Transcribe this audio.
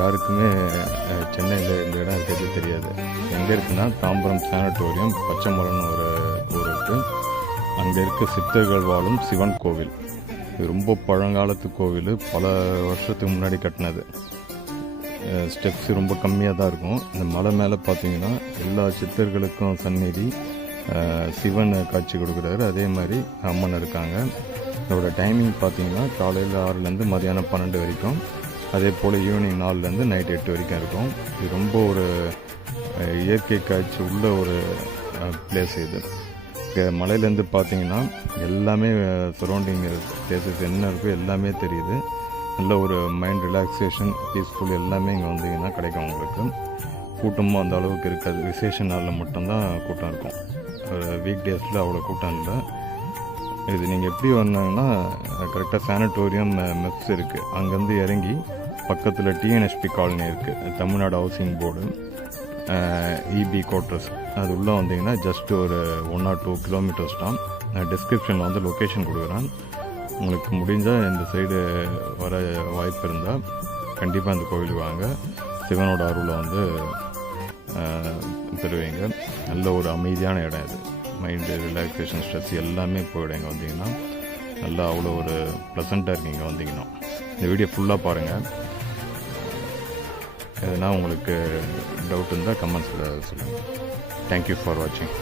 யாருக்குமே சென்னையில் இந்த இடம் இருக்கிறது தெரியாது. எங்கே இருக்குன்னா தாம்பரம் சானட்டோரியம் பச்சைமலைன்னு ஒரு ஊர் இருக்குது. அங்கே இருக்க சித்தர்கள் வாழும் சிவன் கோவில். இது ரொம்ப பழங்காலத்து கோவில், பல வருஷத்துக்கு முன்னாடி கட்டினது. ஸ்டெப்ஸ் ரொம்ப கம்மியாக தான் இருக்கும். இந்த மலை மேலே பார்த்தீங்கன்னா எல்லா சித்தர்களுக்கும் சந்நிதி, சிவன் காட்சி கொடுக்குறாரு. அதே மாதிரி அம்மன் இருக்காங்க. இதோட டைமிங் பார்த்தீங்கன்னா காலையில் 6லேருந்து மதியானம் 12 வரைக்கும், அதே போல் ஈவினிங் 4லேருந்து நைட் 8 வரைக்கும் இருக்கும். இது ரொம்ப ஒரு இயற்கை காட்சி உள்ள ஒரு பிளேஸ் இது. மலையிலேருந்து பார்த்தீங்கன்னா எல்லாமே சரௌண்டிங் பிளேசஸ் என்ன இருக்கோ எல்லாமே தெரியுது. நல்ல ஒரு மைண்ட் ரிலாக்ஸேஷன், பீஸ்ஃபுல் எல்லாமே இங்கே வந்தீங்கன்னா கிடைக்கும் உங்களுக்கு. கூட்டமும் அந்த அளவுக்கு இருக்காது. விசேஷ நாளில் மட்டும்தான் கூட்டம் இருக்கும். வீக் டேஸில் அவ்வளோ கூட்டம் இல்லை. இது நீங்கள் எப்படி வந்தாங்கன்னா கரெக்டாக சானட்டோரியம் மெப்ஸ் இருக்குது, அங்கேருந்து இறங்கி பக்கத்தில் டிஎன்எஸ்பி காலனி இருக்குது, Tamil Nadu housing board, EB quarters, அது உள்ளே வந்தீங்கன்னா ஜஸ்ட் ஒரு 1 or 2 kilometers தான். நான் டிஸ்கிரிப்ஷனில் வந்து லொக்கேஷன் கொடுக்குறேன். உங்களுக்கு முடிஞ்சால் இந்த சைடு வர வாய்ப்பு இருந்தால் கண்டிப்பாக அந்த கோவிலுக்கு வாங்க. சிவனோட அருளை வந்து பெறுவீங்க. நல்ல ஒரு அமைதியான இடம் இது. மைண்டு ரிலாக்ஸேஷன், ஸ்ட்ரெஸ் எல்லாமே போயிடும். இங்கே வந்தீங்கன்னா நல்லா அவ்வளோ ஒரு ப்ளசண்ட்டாக இருக்குது இங்கே வந்தீங்கன்னா. இந்த வீடியோ ஃபுல்லாக பாருங்கள். எதுனா உங்களுக்கு டவுட் இருந்தால் கமெண்ட்ஸில் சொல்லுங்கள். தேங்க்யூ ஃபார் வாட்சிங்.